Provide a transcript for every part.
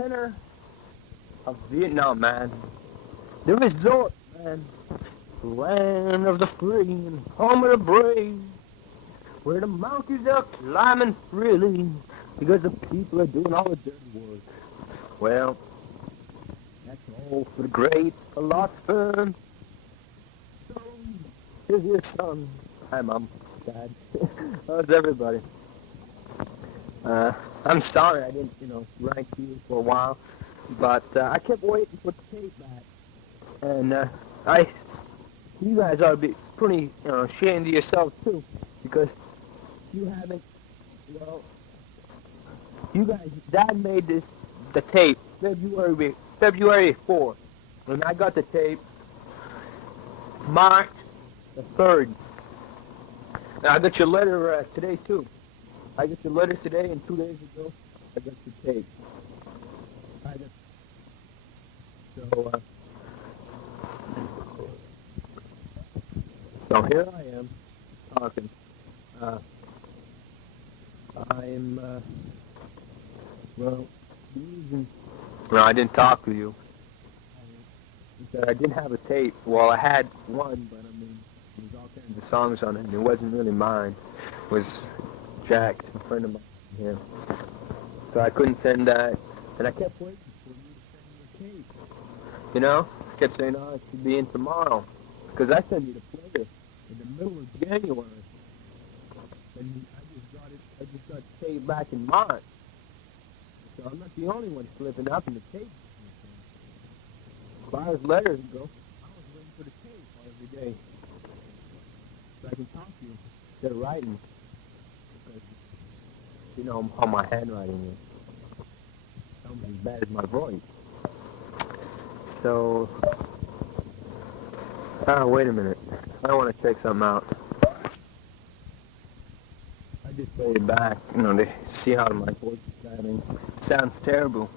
epicenter of Vietnam, man. The resort, man. The land of the free and home of the brave. Where the monkeys are climbing freely because the people are doing all the dirty work. Well, that's all for the great philosopher. So, here's your son. Hi, Mom. Dad. How's everybody? I'm sorry I didn't, write to you for a while, but I kept waiting for the tape back, and you guys ought to be pretty, ashamed of yourselves too, because you haven't, well, you guys, Dad made the tape, February 4th, and I got the tape March the 3rd, and I got your letter today too. I got your letter today, and 2 days ago, I got your tape. I got, so, so here I am, talking. I'm, well, the reason, no, I didn't talk to you. That I didn't have a tape. Well, I had one, but I mean, there was all kinds of songs on it, and it wasn't really mine. It was Jack's, a friend of mine here. So I couldn't send that, and I kept waiting for you to send me a tape. You know, I kept saying, oh, it should be in tomorrow, because I sent you the player in the middle of January, and I just got tape back in March. So I'm not the only one slipping up in the tape. As far as letters go, I was waiting for the tape every day so I can talk to you instead of writing. Because you know how my handwriting is. It's almost as bad as my voice. So, wait a minute. I want to check something out. I just played it back, to see how my voice is sounding. It sounds terrible.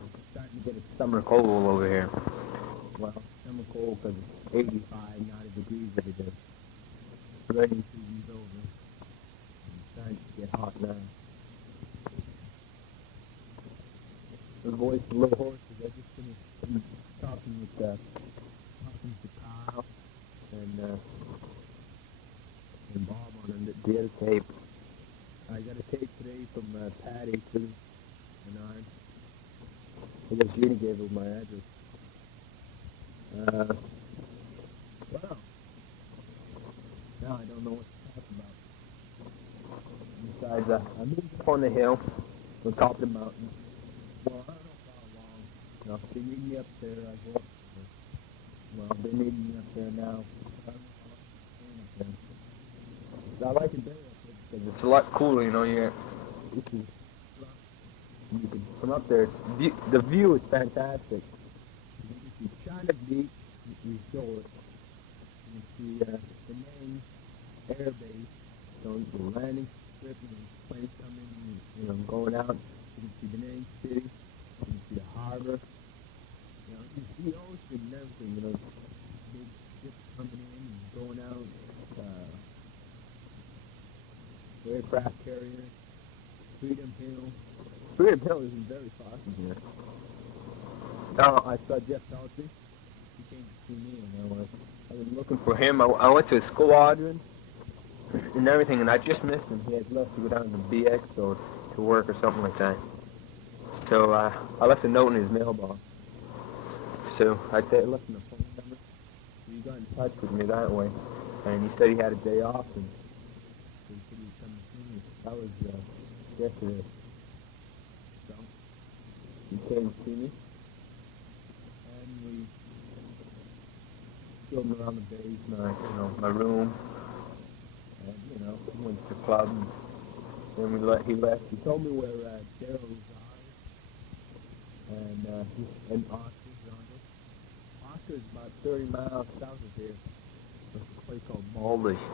I'm starting to get a summer cold over here. Well, summer cold because it's 85, 90 degrees every day. Rainy season's over. It's starting to get hot now. The voice is a little hoarse because I just finished talking to Kyle and Bob on the other tape. I got a tape today from Patty too, and I guess Judy gave her my address. Well, now I don't know what to talk about. Besides, I moved up on the hill, on top of the mountain. Well, I don't know how long. They need me up there, I guess. Well, they need me up there now. I don't know how long I'm staying up there. I like it better up there because it's a lot cooler, you can up there. The view is fantastic. You can see China Beach Resort. You can see the main air base, the landing strip, and the planes coming, going out. You can see the main city. You can see the harbor. You can see the ocean and everything. Big ships coming in and going out. Aircraft carriers. Freedom Hill. Freedom Hill isn't very far from here. I saw Jeff Daltrey. He came to see me, and I was looking for him. I went to his squadron and everything, and I just missed him. He had left to go down to BX or to work or something like that. So I left a note in his mailbox. So I left him a phone number. He got in touch with me that way, and he said he had a day off, and he said he was coming to see me. That was yesterday. So he came to see me, and we showed him around the base, my room, and we went to the club, and then he left. He told me where Daryl resides, and Oscar's on it. Oscar's about 30 miles south of here. There's a place called Baldish.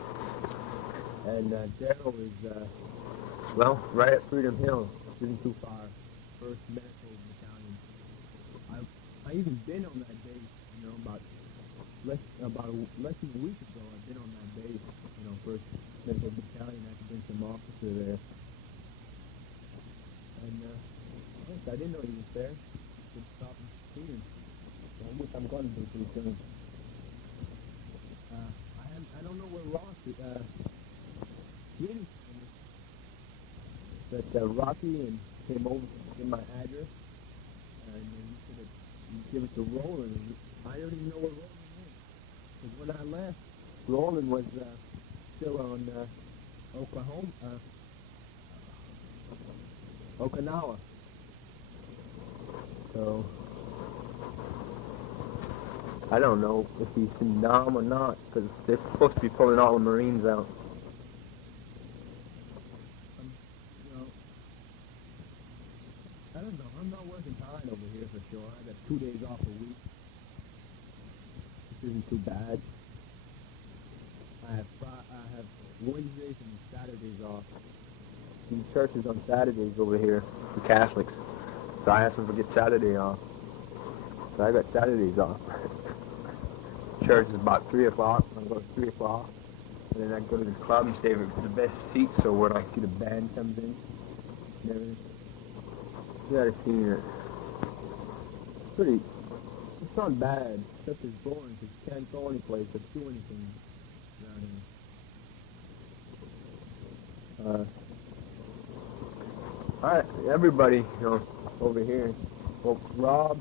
And Daryl is, right at Freedom Hill. It isn't too far. First Medical Battalion. I even been on that base, about less than a week ago. I've been on that base, First Medical Battalion. I had to bring some officer there. And I didn't know he was there. Could stop and see him. So I'm going to do pretty soon. I don't know where Ross is. Really? But Rocky and came over in my address, and then he said that give it to Roland. I don't even know where Roland is. Because when I left, Roland was still on Okinawa. So I don't know if he's in Nam or not, because they're supposed to be pulling all the Marines out. I don't know. I'm not working hard over here for sure. I got 2 days off a week. This isn't too bad. I have Wednesdays and Saturdays off. And church is on Saturdays over here for Catholics. So I asked them to get Saturday off. So I got Saturdays off. Church is about 3 o'clock. I go to 3 o'clock. And then I go to the club and stay for the best seats so where I see the band comes in and everything. You gotta see it. It's not bad, except it's boring because you can't go anyplace or do anything around here. Alright, everybody, over here, both Rob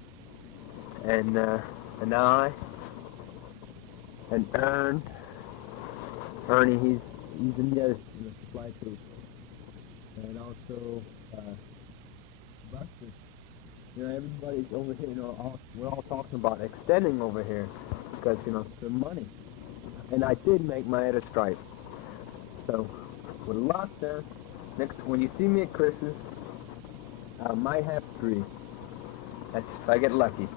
and I, and Ernie, he's in the supply troop, and also Buster. Everybody's over here, we're all talking about extending over here because, the money. And I did make my edit stripe. So, with luck there, when you see me at Christmas, I might have 3. That's if I get lucky.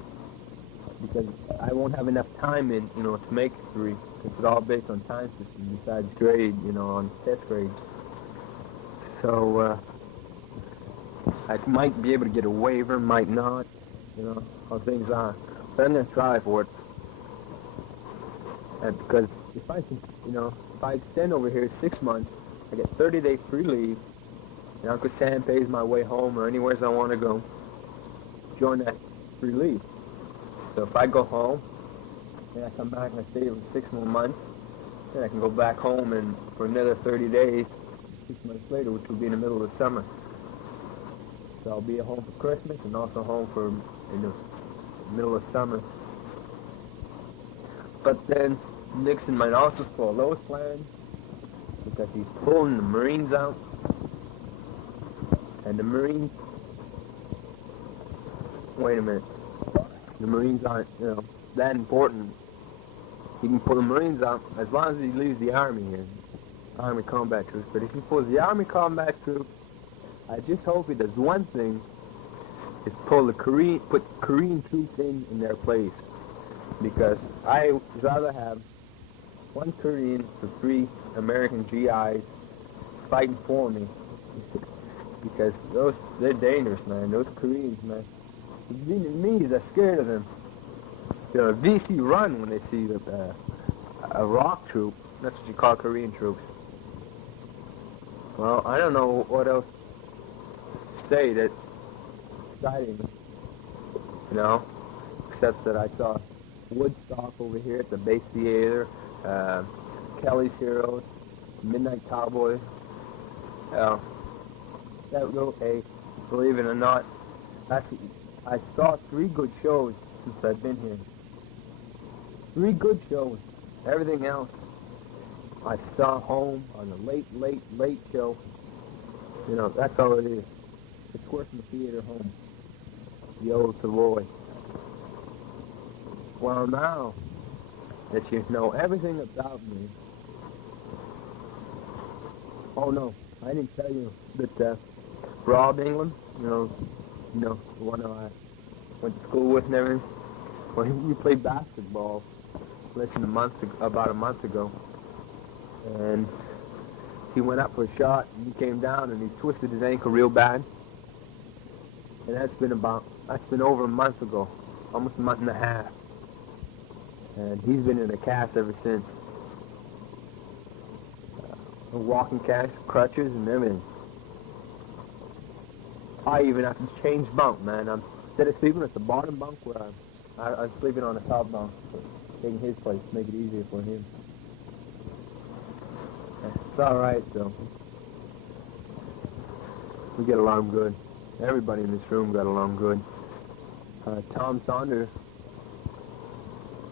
Because I won't have enough time to make 3. It's all based on time system besides grade, on test grade. So, I might be able to get a waiver, might not, how things are. But I'm going to try for it. Because if I extend over here 6 months, I get 30 days free leave, and Uncle Sam pays my way home or anywhere I want to go. Join that free leave. So if I go home, and I come back and I stay for 6 more months, then I can go back home and for another 30 days, 6 months later, which will be in the middle of the summer. So I'll be at home for Christmas and also home for in the middle of summer. But then Nixon might also spoil those plans because he's pulling the Marines out. And the Marines, wait a minute, the Marines aren't, that important. He can pull the Marines out as long as he leaves the Army here, Army combat troops. But if he pulls the Army combat troops, I just hope he does one thing, is put Korean troops in their place. Because I would rather have 1 Korean for 3 American GIs fighting for me. Because they're dangerous, man. Those Koreans, man. The Vietnamese are scared of them. VC run when they see a rock troop. That's what you call Korean troops. Well, I don't know what else to say that's exciting, except that I saw Woodstock over here at the Base Theater, Kelly's Heroes, Midnight Cowboy. That little believe it or not, actually, I saw 3 good shows since I've been here. 3 good shows. Everything else, I saw home on the late show. That's all it is. It's worse than the theater home. The old Savoy. Well, now that you know everything about me. Oh no, I didn't tell you that Rob England, the one I went to school with and everything. Well, he played basketball about a month ago, and he went up for a shot and he came down and he twisted his ankle real bad. And that's been over a month ago, almost a month and a half. And he's been in a cast ever since. A walking cast, crutches and everything. I even have to change bunk, man. Instead of sleeping at the bottom bunk where I'm sleeping on the top bunk, taking his place, make it easier for him. It's alright, though. We get along good. Everybody in this room got along good. Tom Saunders,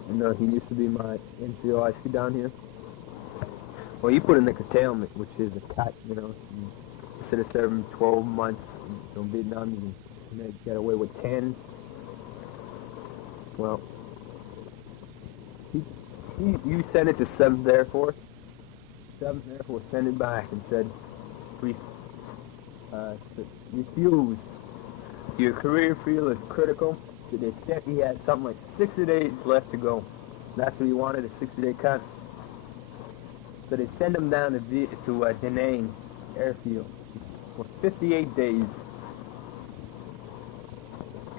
you know, he used to be my NCOIC down here. Well, he put in the curtailment, which is a cut, you know. Instead of serving 12 months in Vietnam, you can get away with 10. Well, you sent it to 7th Air Force. 7th Air Force sent it back and said, refuse. Your career field is critical. So they said he had something like 60 days left to go. That's what he wanted, a 60-day cut. So they sent him down to Da Nang airfield for 58 days.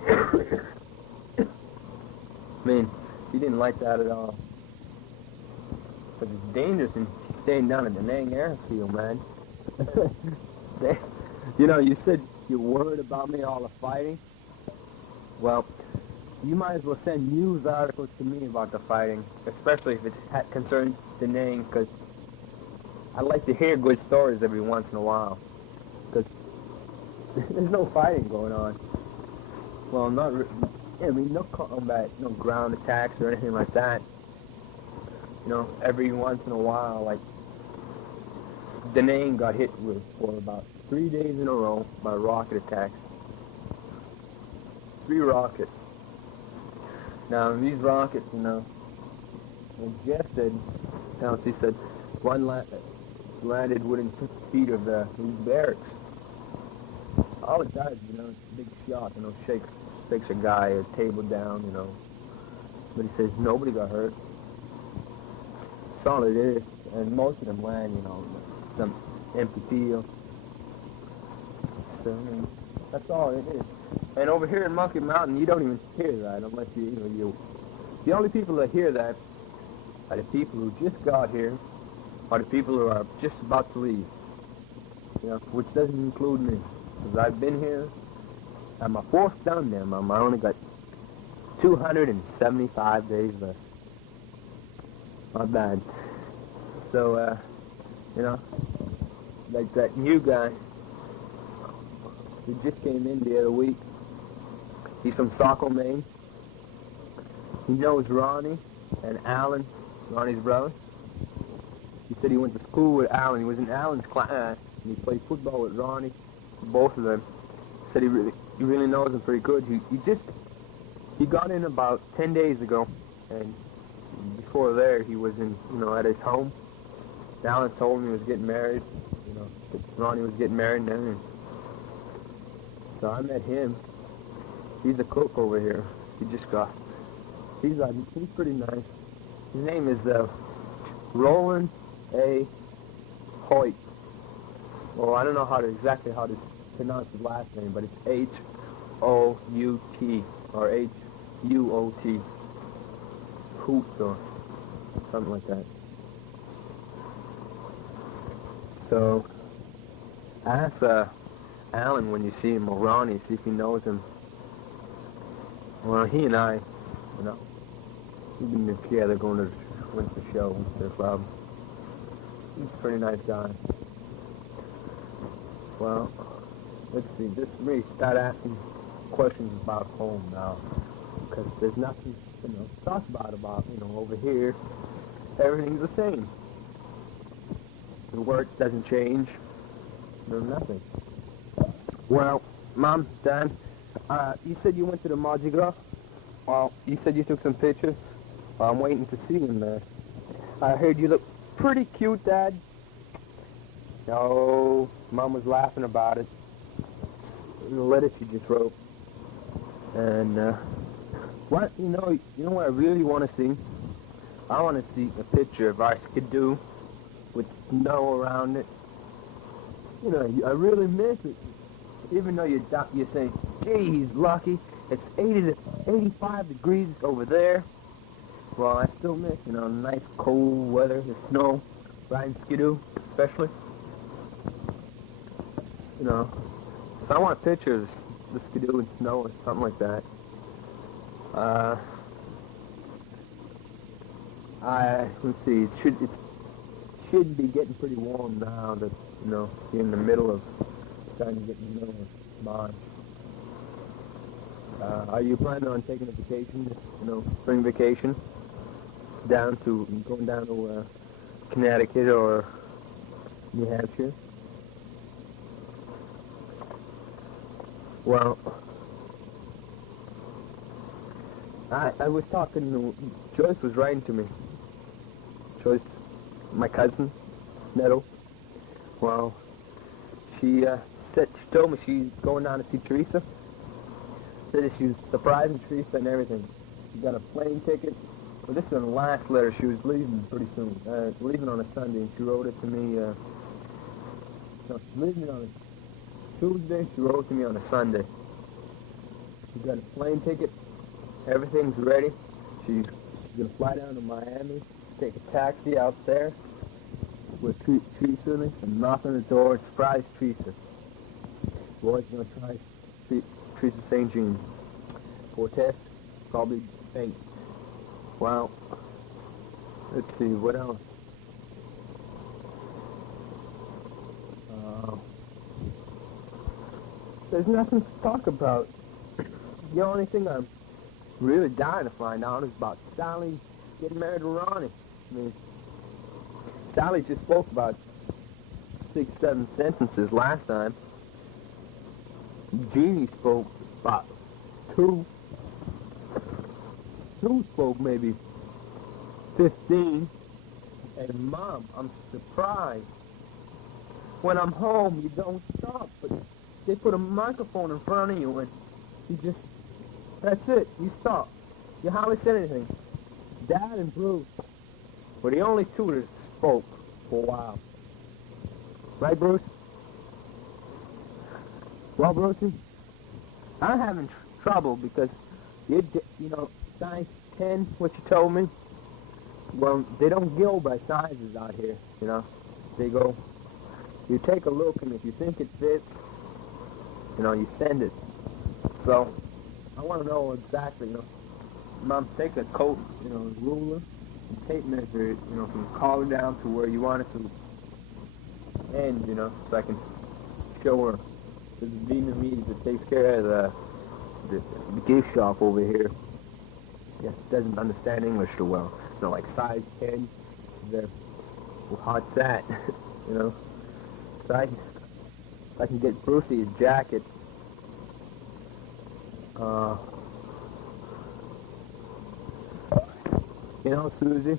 I mean, he didn't like that at all. But it's dangerous in staying down at Da Nang airfield, man. You know, you said you're worried about me, all the fighting. Well, you might as well send news articles to me about the fighting, especially if it concerns Da Nang, because I like to hear good stories every once in a while. Because there's no fighting going on. Well, no combat, no ground attacks or anything like that. You know, every once in a while, like, Da Nang got hit with for about 3 days in a row by rocket attacks. 3 rockets. Now, these rockets, you know, when Jeff said, he said, one landed within 50 feet of these barracks. All it does, you know, it's a big shot, you know, shakes a guy, a table down, you know. But he says nobody got hurt. That's all it is. And most of them land, you know, some empty field. So, I mean, that's all it is. And over here in Monkey Mountain, you don't even hear that unless you the only people that hear that are the people who just got here, or the people who are just about to leave. You know, which doesn't include me. Because I've been here, I'm a 4th down there, Mom. I only got 275 days left. Not bad. So, you know, like that new guy, he just came in the other week. He's from Saco, Maine. He knows Ronnie and Alan, Ronnie's brother. He said he went to school with Alan. He was in Alan's class, and he played football with Ronnie, both of them. Said he really knows him pretty good. He got in about 10 days ago, and before there he was in, you know, at his home. Alan told him he was getting married, you know, Ronnie was getting married then. And so I met him. He's a cook over here. He's pretty nice. His name is Roland A. Hoyt. Well, I don't know exactly how to pronounce his last name, but it's H-O-U-T or H-U-O-T. Hoot or something like that. So ask Alan when you see him, or Ronnie, see if he knows him. Well, he and I, you know, we've been together going to the show, to the club. He's a pretty nice guy. Well, let's see, just really start asking questions about home now, because there's nothing, you know, to talk about, you know, over here, everything's the same. The work doesn't change, no nothing. Well, Mom, Dad, you said you went to the Mardi Gras. Well, you said you took some pictures. Well, I'm waiting to see them there. I heard you look pretty cute, Dad. No, Mom was laughing about it. The letter she just wrote. And, what, you know what I really want to see? I want to see a picture of our skidoo with snow around it. You know, I really miss it. Even though you say, gee, he's lucky. It's 80 to 85 degrees over there. Well, I still miss, you know, nice cold weather, the snow, riding skidoo, especially. You know, So I want pictures, the skidoo and snow or something like that. Let's see, it should be getting pretty warm now that, you're in the middle of, starting to get in the middle of March. Are you planning on taking a vacation, spring vacation, going down to Connecticut or New Hampshire? Well, I was talking, Joyce was writing to me. Joyce, my cousin, Nettle. Well, she told me she's going down to see Teresa. Said that she was surprising Teresa and everything. She got a plane ticket. Well, this is the last letter. She was leaving pretty soon. Leaving on a Sunday, and she wrote it to me. No, she's leaving on a Tuesday. She wrote it to me on a Sunday. She got a plane ticket. Everything's ready. She's gonna fly down to Miami, take a taxi out there with Teresa in it, and knock on the door and surprise Teresa. Boy's gonna try Teresa St. Jean. For test, probably faint. Well, let's see, what else? There's nothing to talk about. The only thing I'm really dying to find out is about Sally getting married to Ronnie. I mean, Sally just spoke about 6-7 sentences last time. Jeannie spoke about 2. Sue spoke maybe 15. And Mom, I'm surprised. When I'm home, you don't stop. But they put a microphone in front of you and you just, that's it. You stop. You hardly said anything. Dad and Bruce were the only two that spoke for a while. Right, Bruce? Well, Brucey, I'm having trouble because, size 10, what you told me, well, they don't go by sizes out here, They go, you take a look, and if you think it fits, you send it. So, I want to know exactly, Mom, take a coat, ruler, and tape measure it, from the collar down to where you want it to end, so I can show her. There's a Vietnamese that takes care of the gift shop over here. Yeah, doesn't understand English too well. Like size 10, they're, well, how's that? So I can get Brucey a jacket. Susie,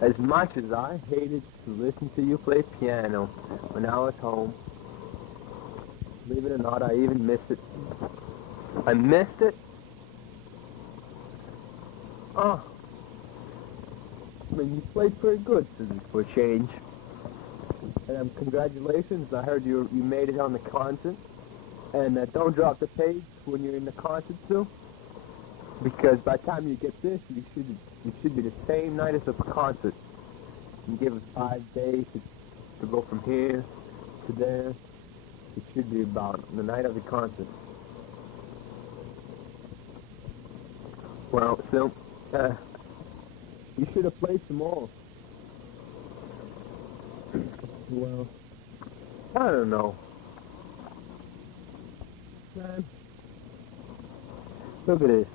as much as I hated to listen to you play piano when I was home, believe it or not, I even missed it. I missed it. Oh. I mean, you played pretty good, Susie, for a change. And congratulations, I heard you made it on the concert. And don't drop the pace when you're in the concert, Sue. Because by the time you get this, it should be the same night as the concert. You give us 5 days to go from here to there. It should be about the night of the concert. Well, so, you should have played some more. Well, I don't know. Man, look at this.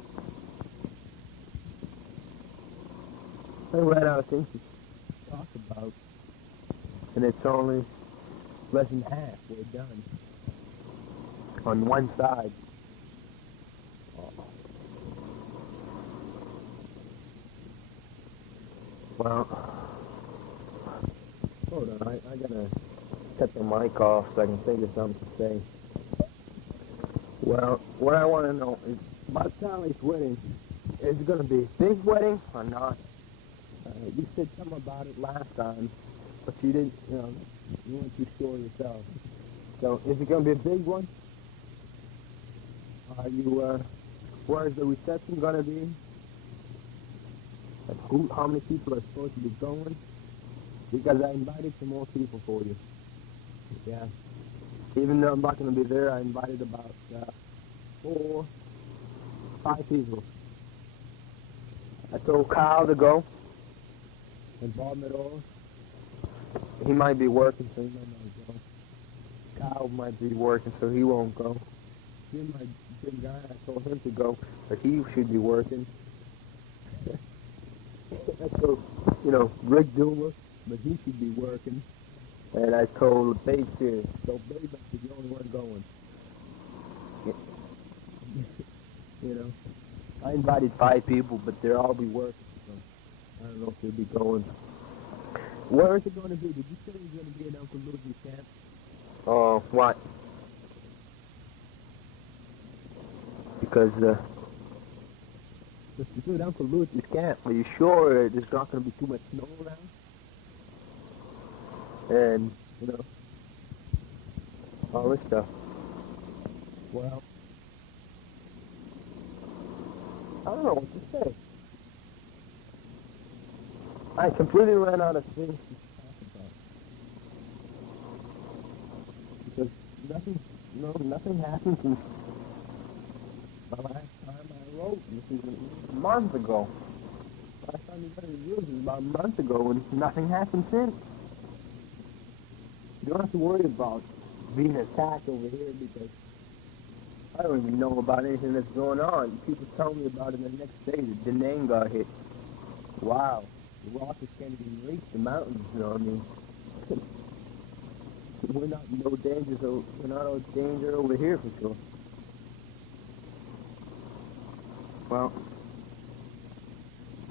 I ran out of things to talk about, and it's only less than half. We're done. On one side. Well, hold on. I gotta cut the mic off so I can think of something to say. Well, what I want to know is about Sally's wedding. Is it going to be a big wedding or not? You said something about it last time, but you didn't, you weren't too sure yourself. So, is it going to be a big one? Are you, where's the reception going to be? How many people are supposed to be going? Because I invited some more people for you. Yeah. Even though I'm not going to be there, I invited about 4, 5 people. I told Kyle to go, and Bob Medora. He might be working, so he might not go. Kyle might be working, so he won't go. Jim, my big guy, I told him to go, but he should be working. I told, Rick Duma, but he should be working. And I told Babe here, so Babe is the only one going. I invited 5 people, but they'll all be working, so I don't know if they'll be going. Where is it going to be? Did you say it's going to be in Uncle Louie's camp? Oh, what? Because, it's at Uncle Louie's camp. Are you sure there's not going to be too much snow around? And, all this stuff. Well, I don't know what to say. I completely ran out of things to talk about. Because nothing happened since the last time I wrote. This is a month ago. Last time you got reviews was about a month ago, and nothing happened since. You don't have to worry about being attacked over here because I don't even know about anything that's going on. People tell me about it the next day that Da Nang got hit. Wow. The rockets can't even reach the mountains, you know what I mean? We're not in no danger, so we're not in danger over here for sure. Well,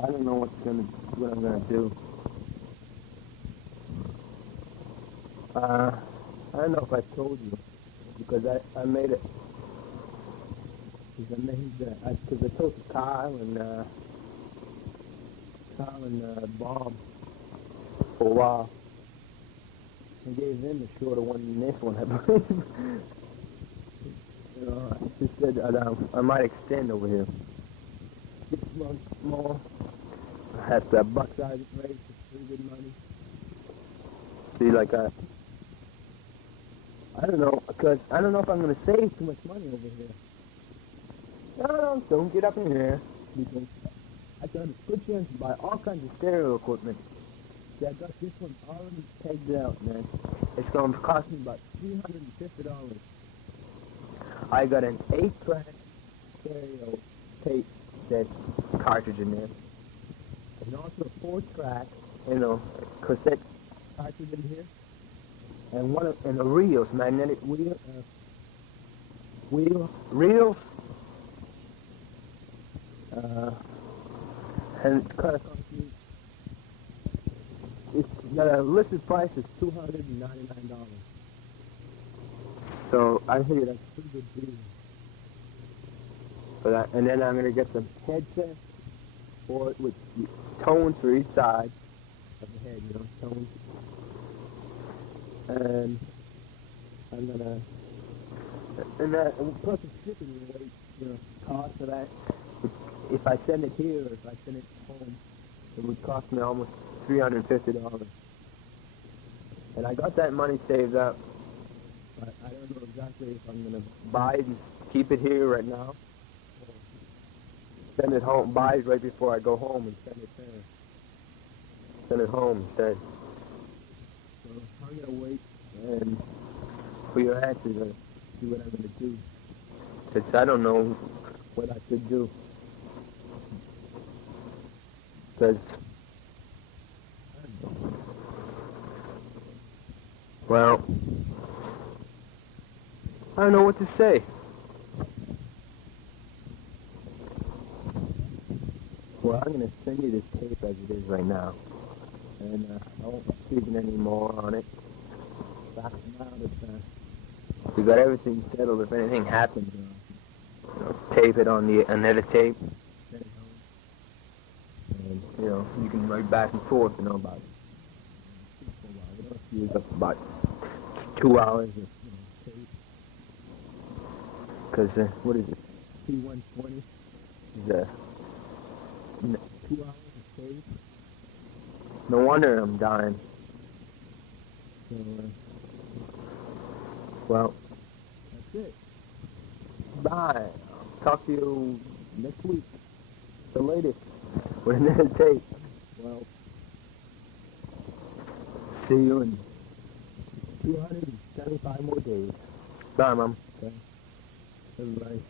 I don't know what I'm gonna do. I don't know if I told you because I made it. Because I told to Kyle and Bob for a while. I gave them the shorter one than this one, I believe. I just said I might extend over here. 6 months more. I have to buck size rate for pretty good money. See, like I don't know, because I don't know if I'm going to save too much money over here. No, don't get up in here. Because I got a good chance to buy all kinds of stereo equipment. See, I got this one already pegged out, man. It's going to cost me about $350. I got an 8-track stereo tape set cartridge in there. And also a 4-track, cassette cartridge in here. And a reels, magnetic reels. And it's kind of cost me. The listed price is $299. So I figure that's a pretty good deal. For that, and then I'm gonna get some headsets for it with tones for each side of the head, tones. And I'm gonna, and plus the shipping rate, cost of that. If I send it here or if I send it home, it would cost me almost $350. And I got that money saved up. But I don't know exactly if I'm gonna buy it and keep it here right now, or send it home, buy it right before I go home and send it there. Send it home instead. So I'm gonna wait and for your answers and see what I'm gonna do. Since I don't know what I should do. Because well, I don't know what to say. Well, I'm going to send you this tape as it is right now. And I won't be speaking any more on it. Back now that we got everything settled. If anything happens, tape it on another tape. Send it home. And, you can write back and forth, about it. We don't use up about 2 hours of tape. Because, what is it? P120 is 2 hours of tape. No wonder I'm dying. So, Well, That's it. bye. Talk to you next week. The latest. Whatever it takes. Well, See you in 275 more days. Bye, Mom. okay. Everybody.